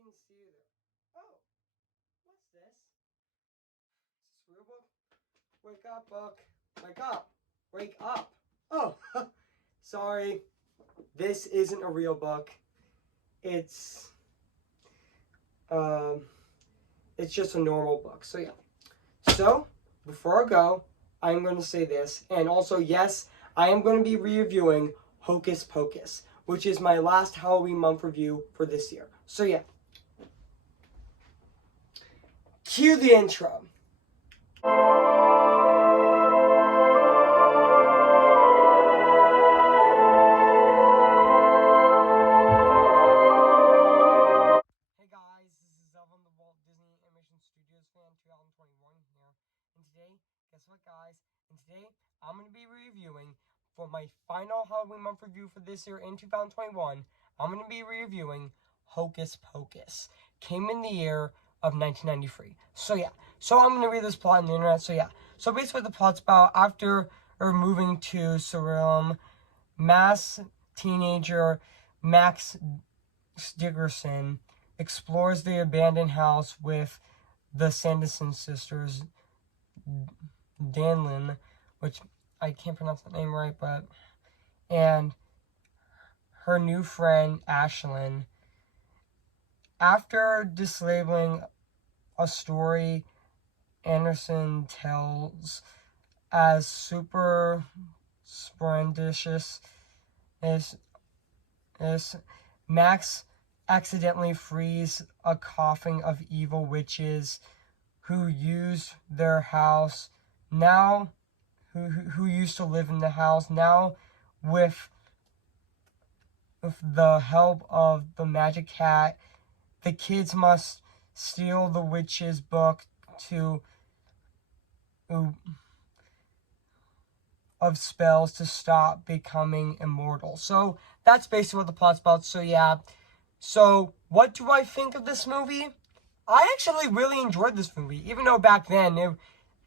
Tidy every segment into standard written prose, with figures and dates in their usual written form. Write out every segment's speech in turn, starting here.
didn't see you there. Oh, what's this? Is this real book? Wake up, book. Wake up. Wake up. Oh, sorry. This isn't a real book. It's it's just a normal book. So yeah. So before I go, I'm going to say this, and also yes, I am going to be reviewing Hocus Pocus, which is my last Halloween month review for this year. So yeah. Cue the intro. Hey guys, this is Evan, the Walt Disney Animation Studios fan 2021 here. And today, guess what guys? And today, I'm going to be reviewing, for my final Halloween month review for this year in 2021, I'm going to be reviewing Hocus Pocus. Came in the year of 1993. So yeah, so I'm going to read this plot on the internet. So yeah, so basically the plot's about after moving to Salem, Mass teenager Max Dickerson explores the abandoned house with the Sanderson sisters, Danlin, which I can't pronounce that name right, but, and her new friend, Ashlyn. After dislabeling a story Anderson tells as super sprendicious is Max accidentally frees a coffin of evil witches who used their house now, who used to live in the house. Now, with the help of the magic hat, the kids must steal the witch's book of spells to stop becoming immortal. So that's basically what the plot's about. So yeah. So what do I think of this movie? I actually really enjoyed this movie, even though back then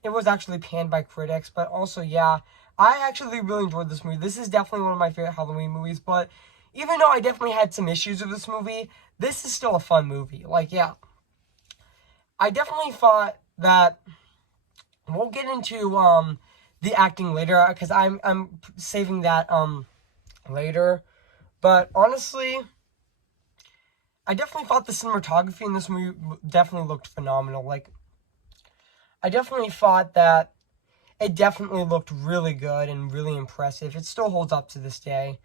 it was actually panned by critics. But also, yeah, I actually really enjoyed this movie. This is definitely one of my favorite Halloween movies. But even though I definitely had some issues with this movie, this is still a fun movie. Like, yeah, I definitely thought that we'll get into the acting later, because I'm saving that later. But honestly, I definitely thought the cinematography in this movie definitely looked phenomenal. Like, I definitely thought that it definitely looked really good and really impressive. It still holds up to this day.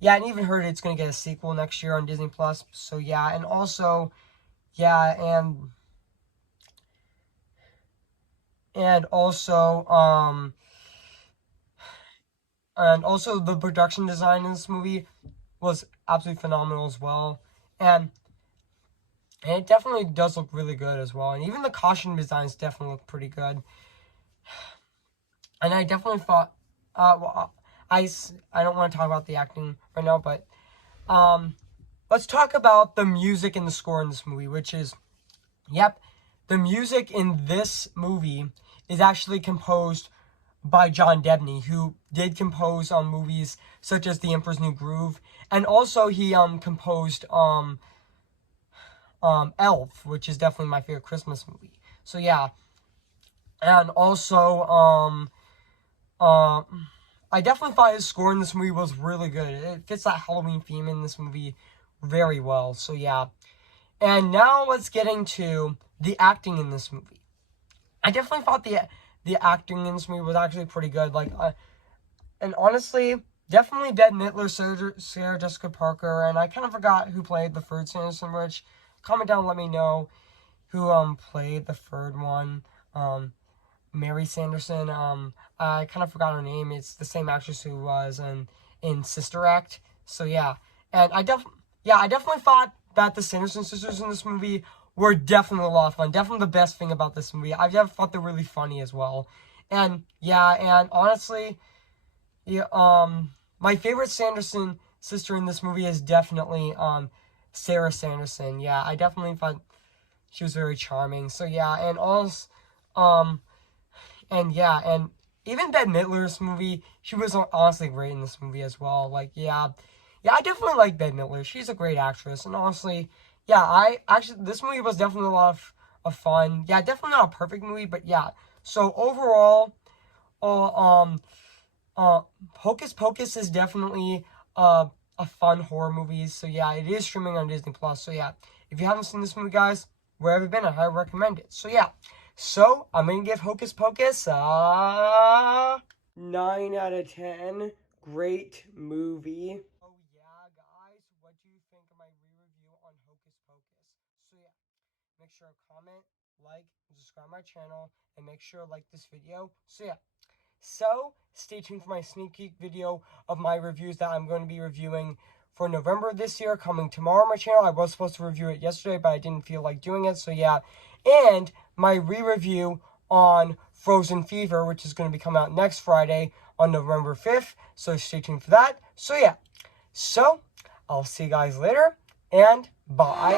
Yeah, and even heard it's going to get a sequel next year on Disney+. So, yeah, and also, yeah, and also the production design in this movie was absolutely phenomenal as well. And it definitely does look really good as well. And even the costume designs definitely look pretty good. And I definitely thought, well, I don't want to talk about the acting right now, but let's talk about the music and the score in this movie, which is, yep, the music in this movie is actually composed by John Debney, who did compose movies such as The Emperor's New Groove, and also he composed Elf, which is definitely my favorite Christmas movie. So yeah, and also I definitely thought his score in this movie was really good. It fits that Halloween theme in this movie very well. So yeah, and now let's get into the acting in this movie. I definitely thought the acting in this movie was actually pretty good. Like, and honestly, definitely Bette Midler, Sarah Jessica Parker, and I kind of forgot who played the third Sanderson Witch. Comment down and let me know who played the third one. Mary Sanderson. I kind of forgot her name. It's the same actress who was in Sister Act. So yeah, and I definitely thought that the Sanderson sisters in this movie were definitely a lot of fun. Definitely the best thing about this movie. I definitely thought they're really funny as well. And yeah, and honestly, yeah, my favorite Sanderson sister in this movie is definitely Sarah Sanderson. Yeah, I definitely thought she was very charming. So yeah, and also and yeah, and even Bette Midler's movie, she was honestly great in this movie as well. Like, yeah, I definitely like Bette Midler. She's a great actress, and honestly, yeah, this movie was definitely a lot of fun. Yeah, definitely not a perfect movie, but yeah. So overall, uh, um, uh, Hocus Pocus is definitely a fun horror movie. So yeah, it is streaming on Disney Plus. So yeah, if you haven't seen this movie, guys, where have you been? I highly recommend it. So yeah, so I'm gonna give Hocus Pocus 9 out of 10. Great movie. Oh yeah, guys, what do you think of my re-review on Hocus Pocus? So yeah, make sure to comment, like, and subscribe my channel, and make sure to like this video. So yeah, so stay tuned for my sneak peek video of my reviews that I'm going to be reviewing for November this year, coming tomorrow on my channel. I was supposed to review it yesterday, but I didn't feel like doing it, so yeah. And my re-review on Frozen Fever, which is going to be coming out next Friday on November 5th, so stay tuned for that. So yeah, so I'll see you guys later, and bye.